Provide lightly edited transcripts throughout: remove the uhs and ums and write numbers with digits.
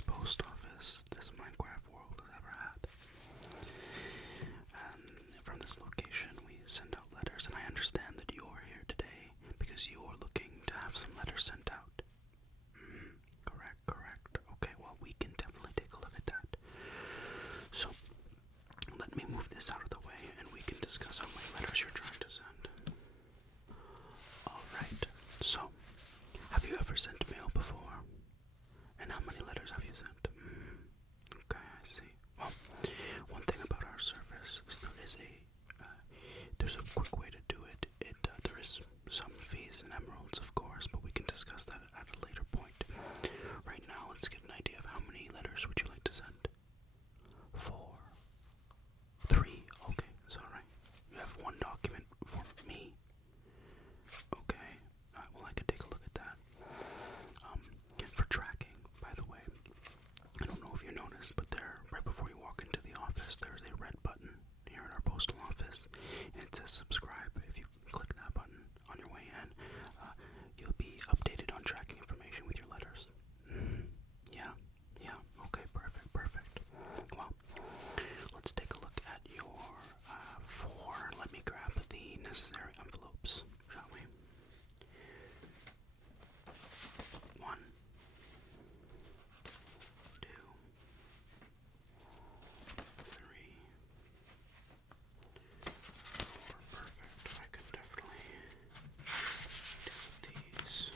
largest post office this Minecraft world has ever had. And from this location, we send out letters, and I understand that you're here today because you are looking to have some letters sent out. Correct. Okay, well, we can definitely take a look at that. So, let me move this out of the way, and we can discuss how many letters you're trying to send. Alright, so, have you ever sent mail before? And how many letters have you sent? Okay, I see. Well, one thing about our service is there's a quick way to do it. There is some fees and emeralds, of course, but we can discuss that at a later point. Right now, let's get an idea of how many letters would you like to send? 4. 3. Okay, it's alright. You have one document for me. Okay, well, I could take a look at that. For tracking, by the way, I don't know if you noticed, but right before you walk into the office, there's a red button here in our postal office, and it says subscribe. If you click that button on your way in, you'll be updated on tracking information with your letters. Yeah, okay, perfect. Well, let's take a look at your 4. Let me grab the necessary envelopes, shall we? 1, 2, 3, 4. Perfect. I can definitely do these.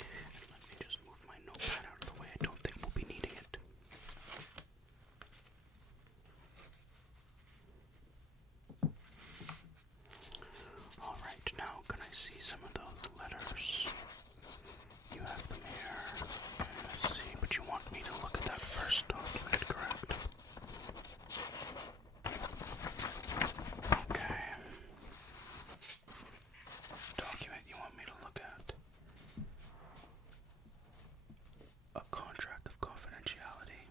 And let me just move my notepad out of the way. I don't think we'll be needing it. Alright, now can I see some of those letters? You have them here. Let's see, but you want me to look at that first document, correct? Okay. Document you want me to look at? A contract of confidentiality.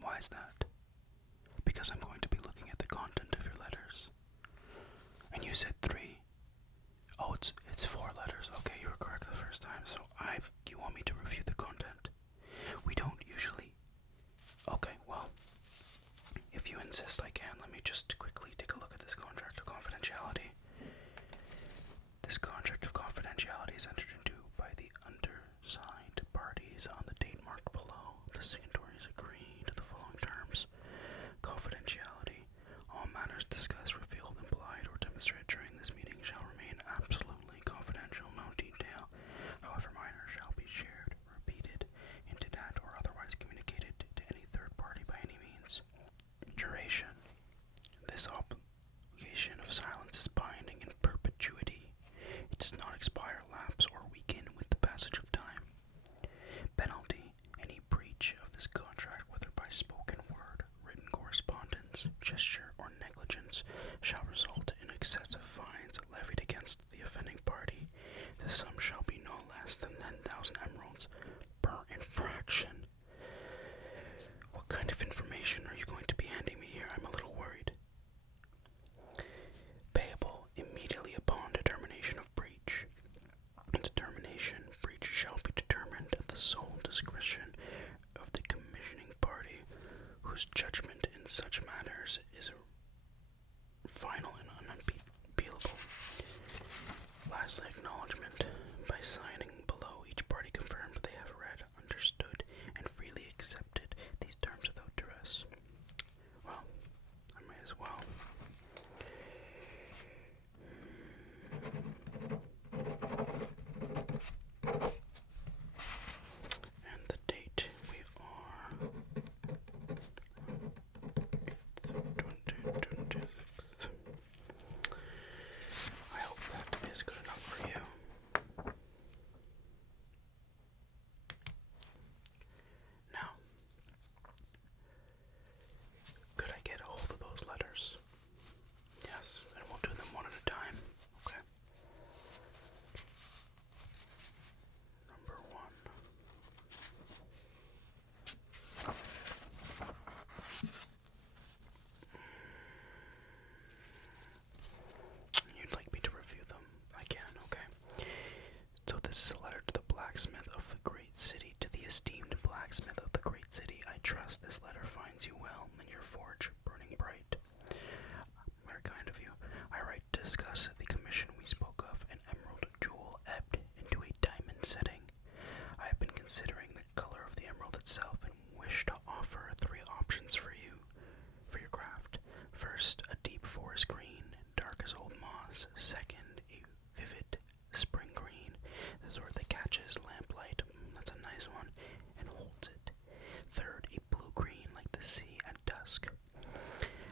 Why is that? Because I'm going to be looking at the content of your letters. And you said 3. Oh, it's 4 letters. Okay, you were correct the first time. So you want me to review the content? We don't usually. Okay, well, if you insist, I can. Let me just quickly take a look at this contract of confidentiality. This contract of confidentiality is entered into by the undersigned parties on the date marked below. The signatories agree to the following terms. Confidentiality. All matters discussed, revealed, implied, or demonstrated during this meeting shall remain absolutely confidential. No detail, however minor, shall be shared, repeated, hinted at, or otherwise communicated to any third party by any means. Duration. This obligation of silence is binding in perpetuity. It does not expire, lapse, or weaken with the passage of time. Penalty. Any breach of this contract, whether by spoken word, written correspondence, gesture, or negligence, shall result in excessive fines levied against the offending party. The sum shall be no less than 10,000 emeralds per infraction. What kind of information are you going to be handing me here? I'm a little worried. Payable immediately upon determination of breach. Breach shall be determined at the sole discretion of the commissioning party, whose judgment in such matters is final and unappealable. Lastly, acknowledgement. By signing below, each party confirmed they have read, understood, and freely accepted these terms without duress. Well, I might as well. And the date we are 2026. I hope that is good enough for you. discuss the commission we spoke of, an emerald jewel ebbed into a diamond setting. I have been considering the color of the emerald itself and wish to offer 3 options for you for your craft. First, a deep forest green, dark as old moss. Second, a vivid spring green, the sort that catches lamplight, that's a nice one, and holds it. Third, a blue-green like the sea at dusk.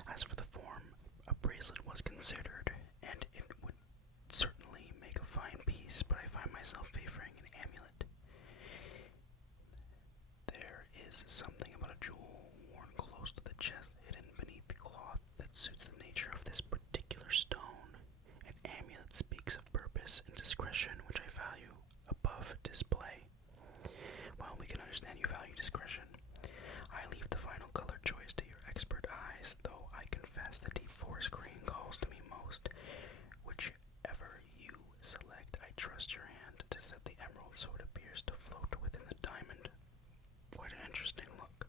As for the form, a bracelet was considered, and it would certainly make a fine piece, but I find myself favoring an amulet. There is something about a jewel worn close to the chest, hidden beneath the cloth, that suits the nature of this particular stone. An amulet speaks of purpose and discretion, which I value above display. While we can understand you value discretion, I leave the final color choice to your expert eyes, though I confess the deep forest green calls to me most. Whichever you select, I trust your hand to set the emerald so it appears to float within the diamond. Quite an interesting look.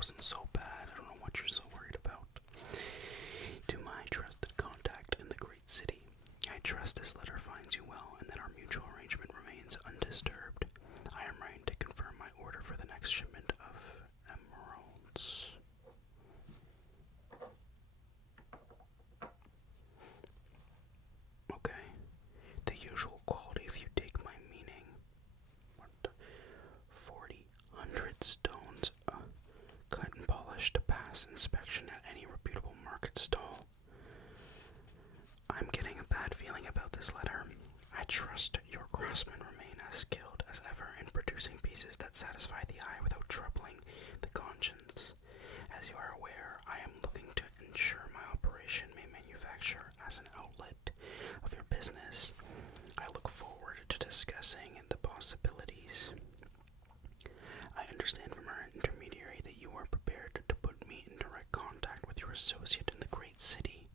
wasn't so bad. I don't know what you're so worried about. To my trusted contact in the great city, I trust this letter finds you well and that our mutual arrangement remains undisturbed. I am writing to confirm my order for the next shipment of emeralds. Okay. The usual quality if you take my meaning. 4,000 stones, cut and polished to pass inspection at any reputable market stall. I'm getting a bad feeling about this letter. I trust your craftsmen remain as skilled as ever in producing pieces that satisfy the eye without troubling the conscience. As you are aware, I am looking to ensure my operation may manufacture as an outlet of your business. I look forward to discussing the possibilities. I understand from our intermediary that you are prepared to put me in direct contact with your associate in the great city,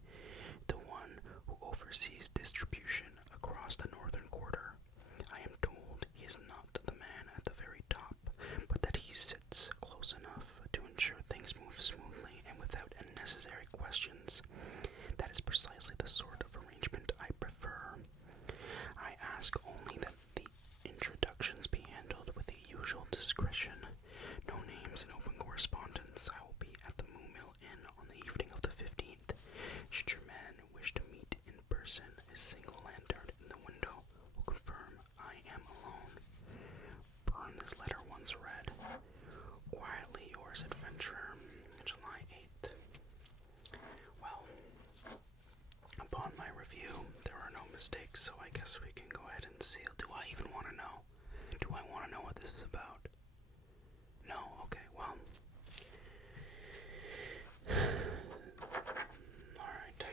the one who oversees distribution across the northern quarter. I am told he is not the man at the very top, but that he sits close enough to ensure things move smoothly and without unnecessary questions. That is precisely the sort of arrangement I prefer. I ask only that the introductions be handled with the usual discretion. No names in open correspondence. I will be at the Moo Mill Inn on the evening of the 15th. Should your man wish to meet in person, a single lantern in the window will confirm I am alone. Burn this letter once read. Quietly yours, adventurer, July 8th. Well, upon my review, there are no mistakes, so I guess we can go ahead and seal. Do I even want to know? Do I want to know what this is about? No? Okay, well. Alright.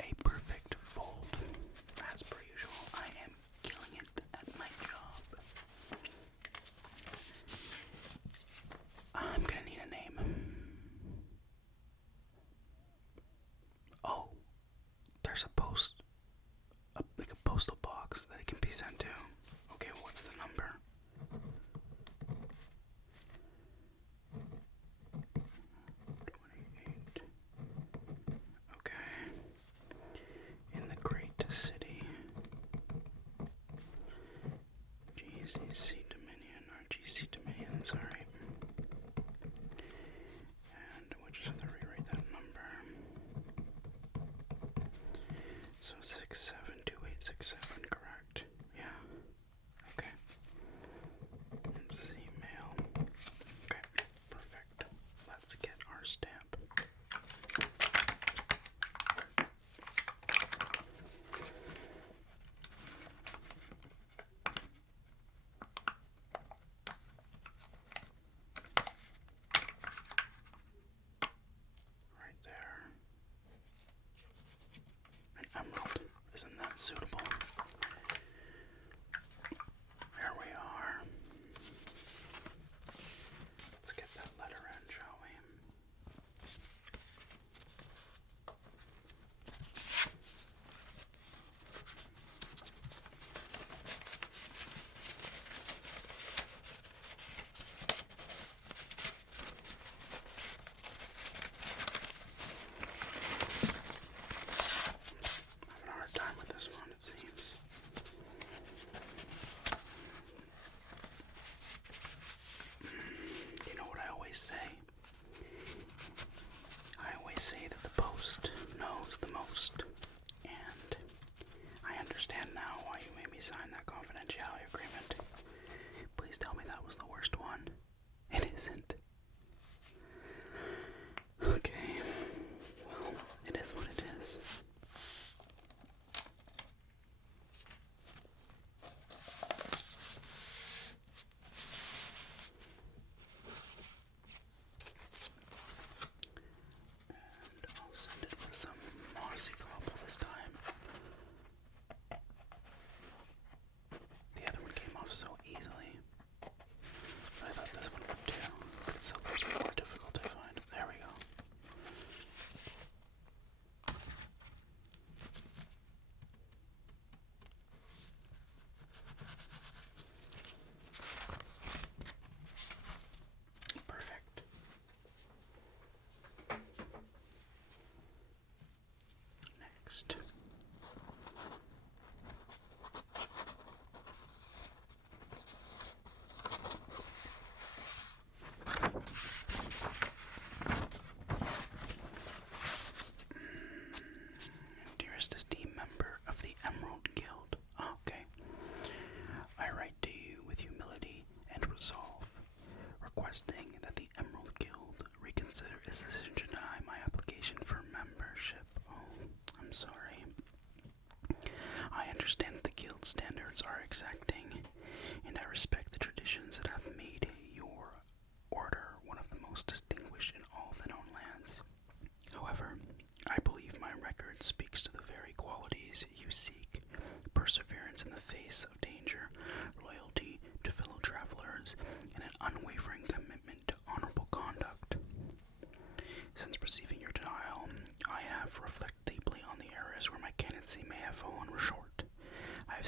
A perfect fold. As per usual, I am killing it at my job. I'm gonna need a name. Oh, there's like a postal box that it can be sent to. Okay, what's the number? 28. Okay. In the great city. GCC Dominion, or GC Dominion, sorry. And we'll just have to rewrite that number. So 672867, correct? Yeah. Okay. MC mail. Okay, perfect. Let's get our stamp. Right there. An emerald. Isn't that suitable? There we are. Let's get that letter in, shall we? Having a hard time with this one, it seems. You know what I always say? I always say that the post knows the most. And I understand now why you made me sign that confidentiality agreement. Please tell me that was the worst one. It isn't. Okay.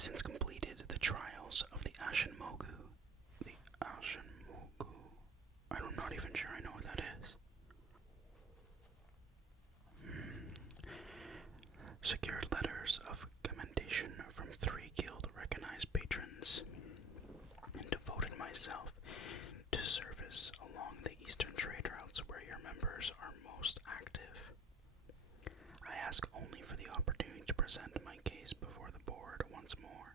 have since completed the trials of the Ashen Mogu. The Ashen Mogu. I'm not even sure I know what that is. Secured letters of commendation from 3 guild-recognized patrons, and devoted myself to service along the eastern trade routes where your members are most active. I ask only for the opportunity to present my case before the board once more.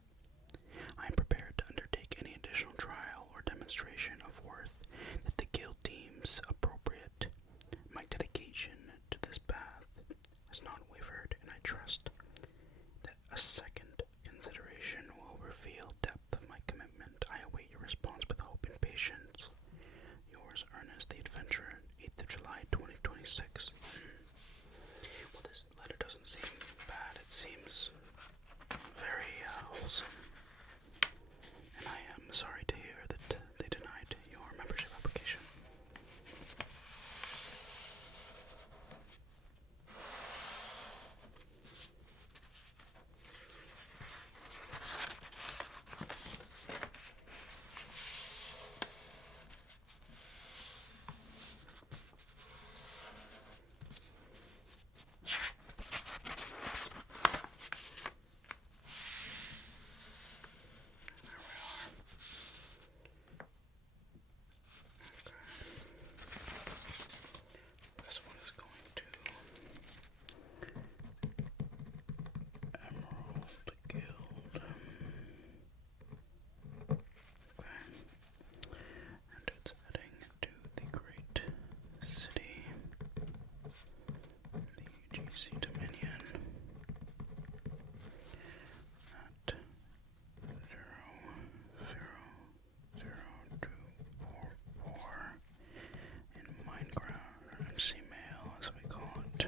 I am prepared to undertake any additional trial or demonstration of worth that the guild deems appropriate. My dedication to this path has not wavered, and I trust that a second consideration will reveal depth of my commitment. I await your response with hope and patience. Yours, Ernest the Adventurer, 8th of July, 2026. Well, this letter doesn't seem bad. It seems very wholesome. And I am sorry to hear that they denied your membership application. This one is going to Emerald Guild. Okay. And it's heading to the Great City, the GC Dominion, at 0000244 in Minecraft, or MC Mail as we call it.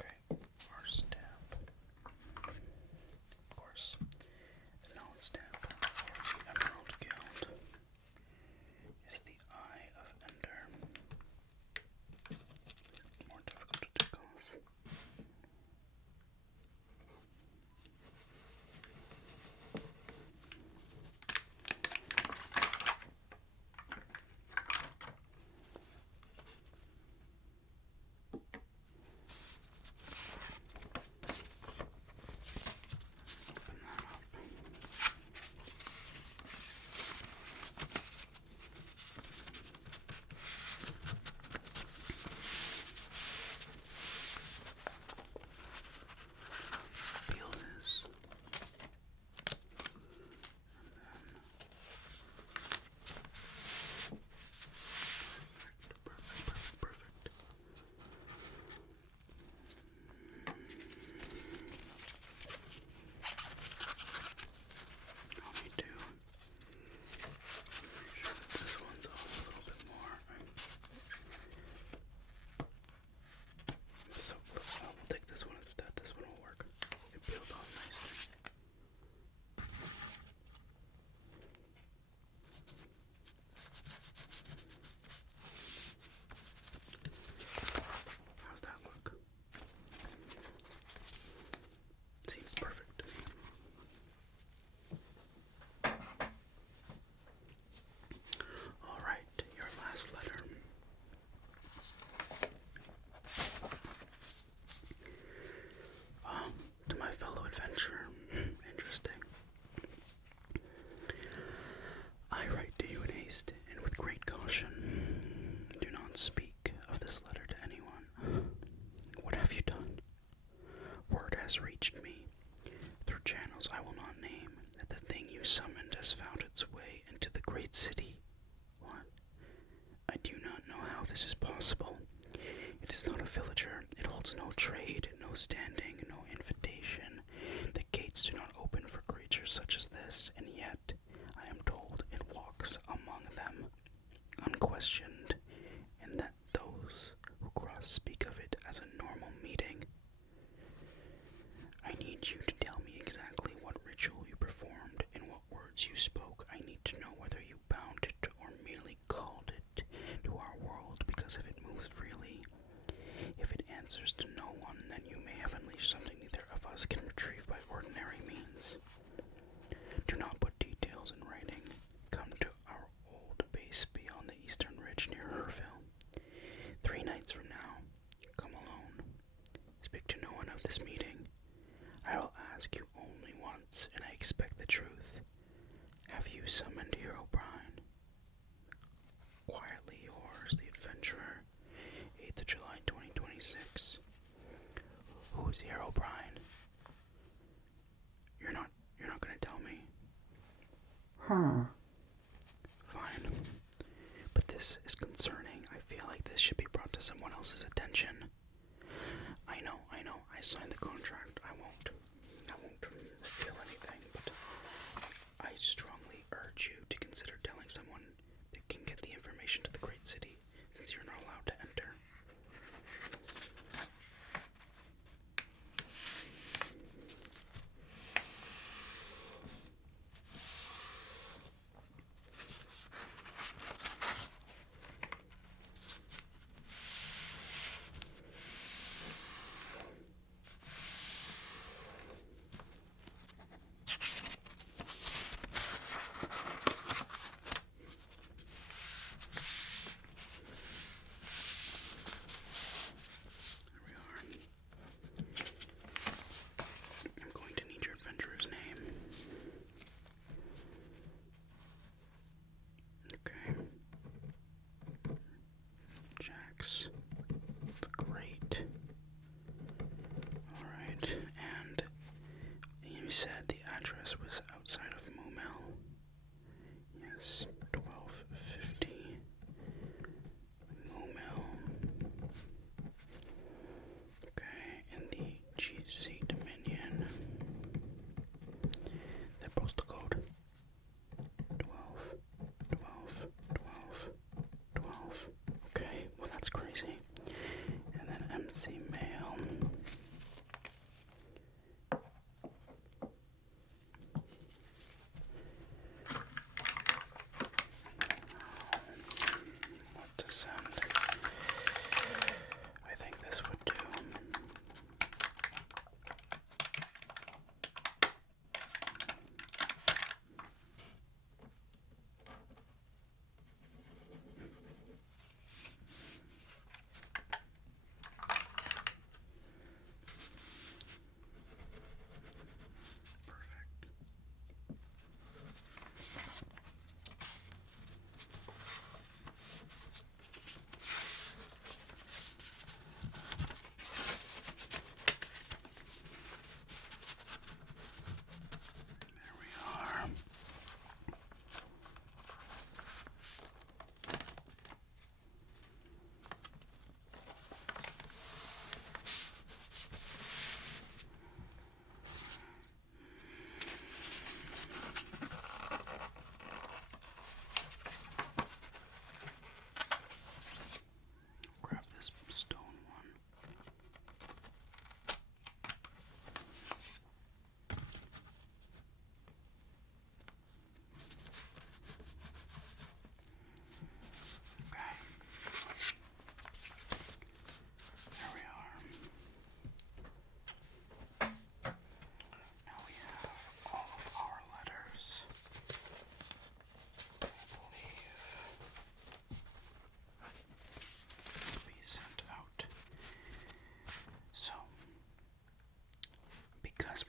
Okay, our stamp. Of course, the known stamp for the Emerald Guild is the Eye of Ender. More difficult to take off. Open that up. Peel this. And then perfect. I'll need to make sure that this one's off a little bit more. So we'll take this one instead. This one will work. It peeled off nicely. How's that look? Seems perfect to me. Alright, your last letter. To my fellow adventurer. Interesting. I write to you in haste and with great caution. Do not speak of this letter to anyone. What have you done? Word has reached me, through channels I will not name, that the thing you summoned has found its way into the great city. What? I do not know how this is possible. It is not a villager. It holds no trade, no standing, no invitation. The gates do not open for creatures such as this, and yet I am told it walks among them, unquestioned, and that those who cross speak of it as a normal meeting. I need you to tell me exactly what ritual you performed and what words you spoke. I need to know whether you bound it or merely called it to our world, because if it moves freely, if it answers to no one, then you may have unleashed something neither of us can retrieve by this meeting. I will ask you only once, and I expect the truth. Have you summoned Hero Brian? Quietly yours, the adventurer. 8th of July, 2026. Who's Hero Brian? You're not gonna tell me? Fine. But this is concerning. I feel like this should be brought to someone else's attention. I know. I signed the contract. I won't reveal anything, but I strongly urge you to consider telling someone that can get the information to the great city, since you're not allowed to enter. Great. Alright, and you said the address was outside of Mailman. Yes, 1250 Mailman. Okay, in the GC Dominion. The postal code 12. Okay, well that's crazy. And then MC Mail. What to send? I think this would do.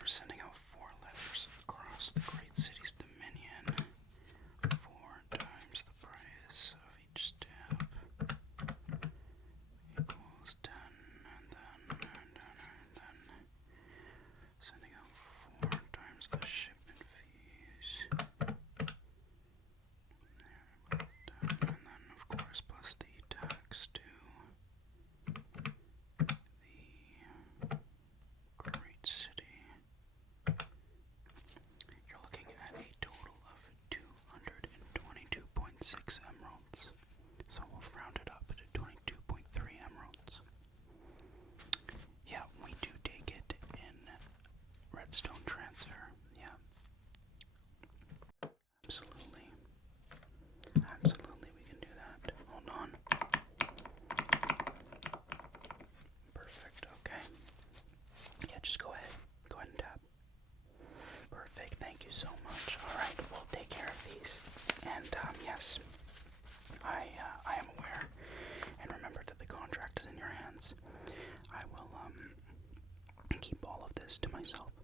We're sending out 4 letters across the great city's dominion. 4 times the price of each step equals 10, and then sending out 4 times the shipment fees. And then, of course, plus the tax to the great city. You're looking at a total of 222.6 emeralds. So we'll round it up to 22.3 emeralds. Yeah, we do take it in redstone transfer. Yeah. Absolutely. Absolutely, we can do that. Hold on. Perfect, okay. Yeah, just go ahead. Go ahead and tap. Perfect, thank you so much. Alright, we'll take care of these. And, yes, I am aware. And remember that the contract is in your hands. I will, keep all of this to myself.